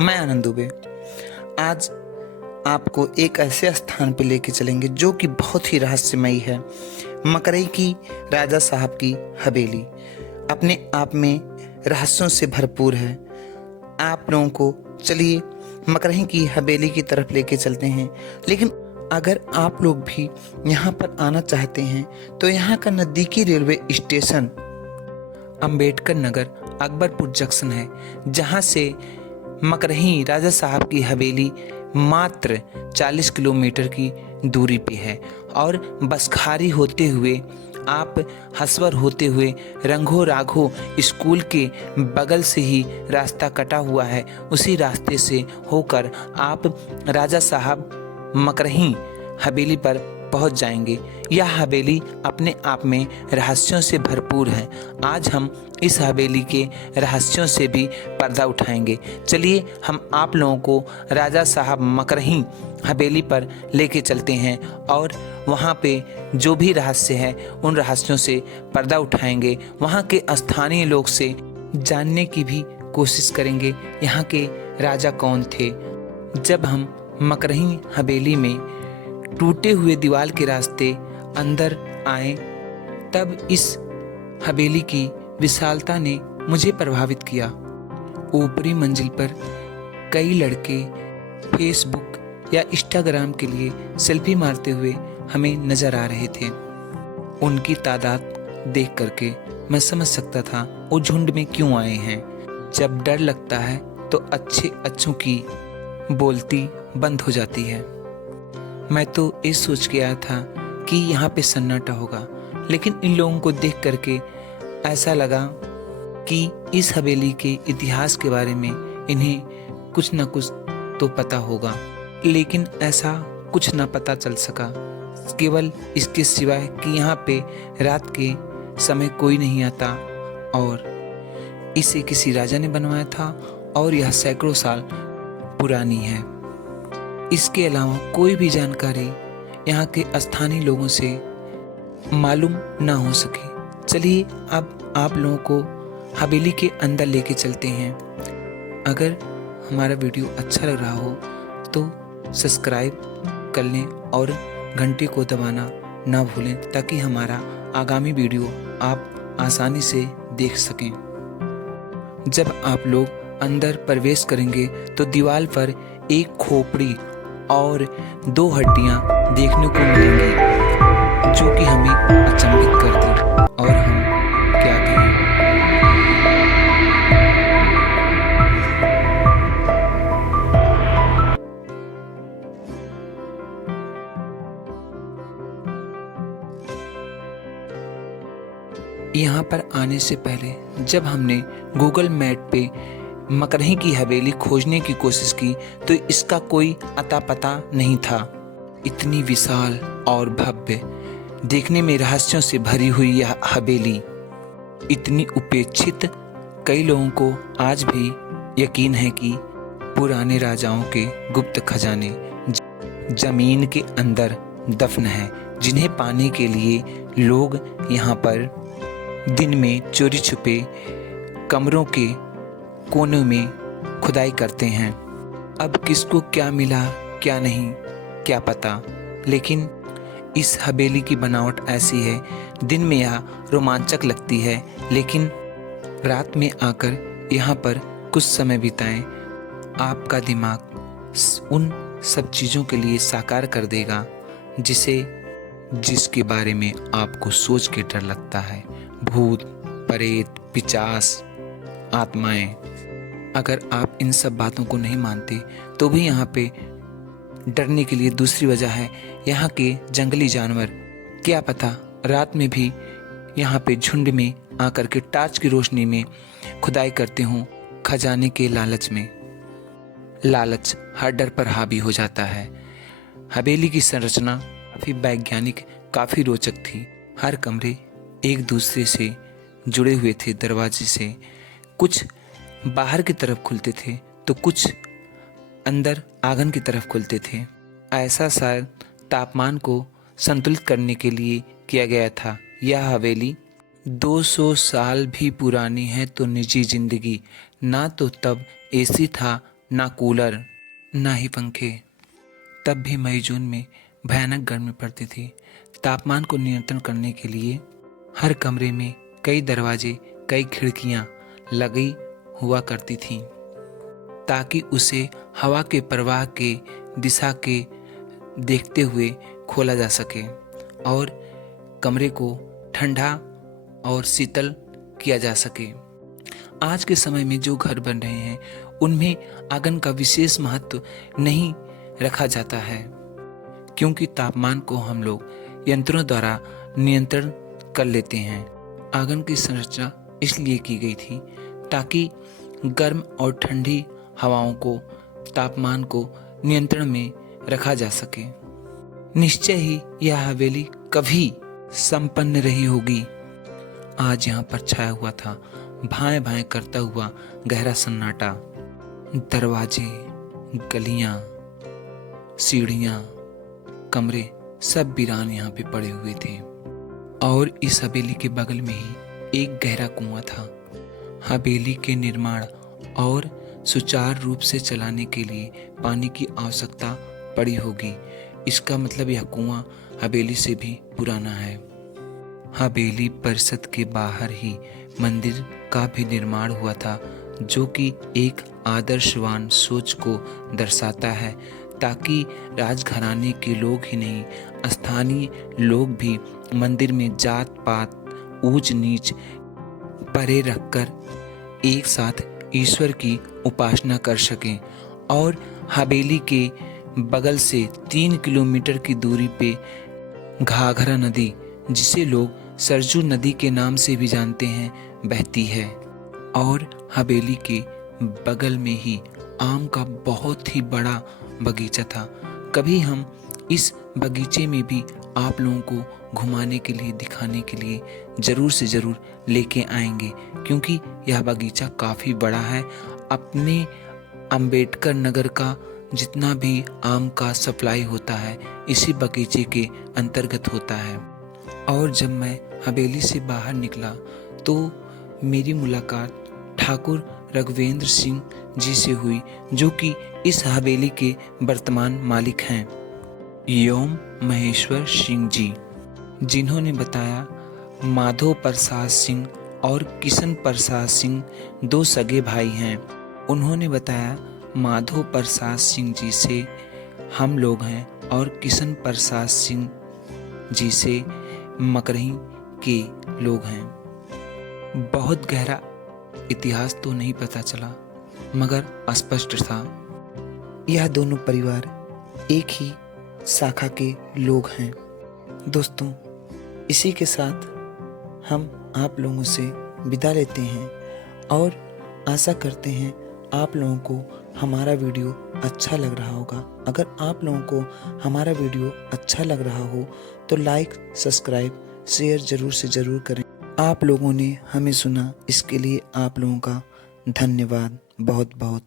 मैं आनंद दुबे। आज आपको एक ऐसे स्थान पर लेके चलेंगे जो कि बहुत ही रहस्यमयी है। मकरई की राजा साहब की हवेली अपने आप में रहस्यों से भरपूर है। आप लोगों को चलिए मकरई की हवेली की तरफ लेके चलते हैं। लेकिन अगर आप लोग भी यहाँ पर आना चाहते हैं तो यहाँ का नज़दीकी railway station Ambedkar Nagar Akbarpur junction है, जहाँ से मकरई राजा साहब की हवेली मात्र 40 किलोमीटर की दूरी पे है। और बसखारी होते हुए आप हसवर होते हुए रंगो राघो स्कूल के बगल से ही रास्ता कटा हुआ है। उसी रास्ते से होकर आप राजा साहब मकरई हवेली पर पहुंच जाएंगे। यह हवेली अपने आप में रहस्यों से भरपूर है। आज हम इस हवेली के रहस्यों से भी पर्दा उठाएंगे। चलिए हम आप लोगों को राजा साहब मकरई हवेली पर लेके चलते हैं और वहाँ पे जो भी रहस्य है उन रहस्यों से पर्दा उठाएंगे। वहाँ के स्थानीय लोग से जानने की भी कोशिश करेंगे यहाँ के राजा कौन थे। जब हम मकरई हवेली में टूटे हुए दीवार के रास्ते अंदर आए तब इस हवेली की विशालता ने मुझे प्रभावित किया। ऊपरी मंजिल पर कई लड़के फेसबुक या इंस्टाग्राम के लिए सेल्फी मारते हुए हमें नजर आ रहे थे। उनकी तादाद देख करके मैं समझ सकता था वो झुंड में क्यों आए हैं। जब डर लगता है तो अच्छों की बोलती बंद हो जाती है। मैं तो ये सोच के आया था कि यहाँ पे सन्नाटा होगा, लेकिन इन लोगों को देख करके ऐसा लगा कि इस हवेली के इतिहास के बारे में इन्हें कुछ न कुछ तो पता होगा। लेकिन ऐसा कुछ न पता चल सका, केवल इसके सिवाय कि यहाँ पे रात के समय कोई नहीं आता और इसे किसी राजा ने बनवाया था और यह सैकड़ों साल पुरानी है। इसके अलावा कोई भी जानकारी यहाँ के स्थानीय लोगों से मालूम ना हो सके। चलिए अब आप लोगों को हवेली के अंदर लेके चलते हैं। अगर हमारा वीडियो अच्छा लग रहा हो तो सब्सक्राइब कर लें और घंटे को दबाना ना भूलें, ताकि हमारा आगामी वीडियो आप आसानी से देख सकें। जब आप लोग अंदर प्रवेश करेंगे तो दीवार पर एक खोपड़ी और 2 हड्डियां देखने को मिलेंगी, जो कि हमें अचंभित कर दी। और हम क्या कहें। यहाँ पर आने से पहले जब हमने गूगल मैप पे मकरई की हवेली खोजने की कोशिश की तो इसका कोई अता पता नहीं था। इतनी विशाल और भव्य, देखने में रहस्यों से भरी हुई यह हवेली इतनी उपेक्षित, कई लोगों को आज भी यकीन है कि पुराने राजाओं के गुप्त खजाने जमीन के अंदर दफन हैं, जिन्हें पाने के लिए लोग यहाँ पर दिन में चोरी छुपे कमरों के कोनों में खुदाई करते हैं। अब किसको क्या मिला क्या नहीं क्या पता, लेकिन इस हवेली की बनावट ऐसी है, दिन में यह रोमांचक लगती है, लेकिन रात में आकर यहाँ पर कुछ समय बिताएं, आपका दिमाग उन सब चीज़ों के लिए साकार कर देगा जिसके बारे में आपको सोच के डर लगता है। भूत, प्रेत, पिशाच, आत्माएं। अगर आप इन सब बातों को नहीं मानते तो भी यहाँ पे डरने के लिए दूसरी वजह है, यहाँ के जंगली जानवर। क्या पता रात में भी यहाँ पे झुंड में आकर के टार्च की रोशनी में खुदाई करते हों, खजाने के लालच में। लालच हर डर पर हावी हो जाता है। हवेली की संरचना काफ़ी वैज्ञानिक, काफ़ी रोचक थी। हर कमरे एक दूसरे से जुड़े हुए थे दरवाजे से। कुछ बाहर की तरफ खुलते थे तो कुछ अंदर आंगन की तरफ खुलते थे। ऐसा शायद तापमान को संतुलित करने के लिए किया गया था। यह हवेली 200 साल भी पुरानी है तो निजी जिंदगी ना तो तब एसी था ना कूलर, ना ही पंखे। तब भी मई जून में भयानक गर्मी पड़ती थी। तापमान को नियंत्रण करने के लिए हर कमरे में कई दरवाजे, कई खिड़कियां लगी हुआ करती थीं, ताकि उसे हवा के प्रवाह के दिशा के देखते हुए खोला जा सके और कमरे को ठंडा और शीतल किया जा सके। आज के समय में जो घर बन रहे हैं उनमें आंगन का विशेष महत्व नहीं रखा जाता है, क्योंकि तापमान को हम लोग यंत्रों द्वारा नियंत्रण कर लेते हैं। आंगन की संरचना इसलिए की गई थी ताकि गर्म और ठंडी हवाओं को, तापमान को नियंत्रण में रखा जा सके। निश्चय ही यह हवेली कभी संपन्न रही होगी। आज यहाँ पर छाया हुआ था भाएं भाएं करता हुआ गहरा सन्नाटा। दरवाजे, गलियां, सीढ़ियां, कमरे सब वीरान यहाँ पे पड़े हुए थे और इस हवेली के बगल में ही एक गहरा कुआं था। हवेली के निर्माण और सुचारू रूप से चलाने के लिए पानी की आवश्यकता पड़ी होगी। इसका मतलब यह कुआं हवेली से भी पुराना है। हवेली परिसर के बाहर ही मंदिर का भी निर्माण हुआ था, जो कि एक आदर्शवान सोच को दर्शाता है, ताकि राजघराने के लोग ही नहीं, स्थानीय लोग भी मंदिर में जात पात, ऊंच नीच परे रखकर एक साथ ईश्वर की उपासना कर सकें। और हवेली के बगल से 3 किलोमीटर की दूरी पे घाघरा नदी, जिसे लोग सरजू नदी के नाम से भी जानते हैं, बहती है। और हवेली के बगल में ही आम का बहुत ही बड़ा बगीचा था। कभी हम इस बगीचे में भी आप लोगों को घुमाने के लिए, दिखाने के लिए ज़रूर से ज़रूर लेके आएंगे, क्योंकि यह बगीचा काफ़ी बड़ा है। अपने अंबेडकर नगर का जितना भी आम का सप्लाई होता है इसी बगीचे के अंतर्गत होता है। और जब मैं हवेली से बाहर निकला तो मेरी मुलाकात ठाकुर रघुवेंद्र सिंह जी से हुई, जो कि इस हवेली के वर्तमान मालिक हैं, योम महेश्वर सिंह जी, जिन्होंने बताया माधो प्रसाद सिंह और किशन प्रसाद सिंह 2 सगे भाई हैं। उन्होंने बताया माधो प्रसाद सिंह जी से हम लोग हैं और किशन प्रसाद सिंह जी से मकरही के लोग हैं। बहुत गहरा इतिहास तो नहीं पता चला, मगर स्पष्ट था यह दोनों परिवार एक ही शाखा के लोग हैं। दोस्तों, इसी के साथ हम आप लोगों से विदा लेते हैं और आशा करते हैं आप लोगों को हमारा वीडियो अच्छा लग रहा होगा। अगर आप लोगों को हमारा वीडियो अच्छा लग रहा हो तो लाइक, सब्सक्राइब, शेयर ज़रूर से ज़रूर करें। आप लोगों ने हमें सुना, इसके लिए आप लोगों का धन्यवाद बहुत बहुत।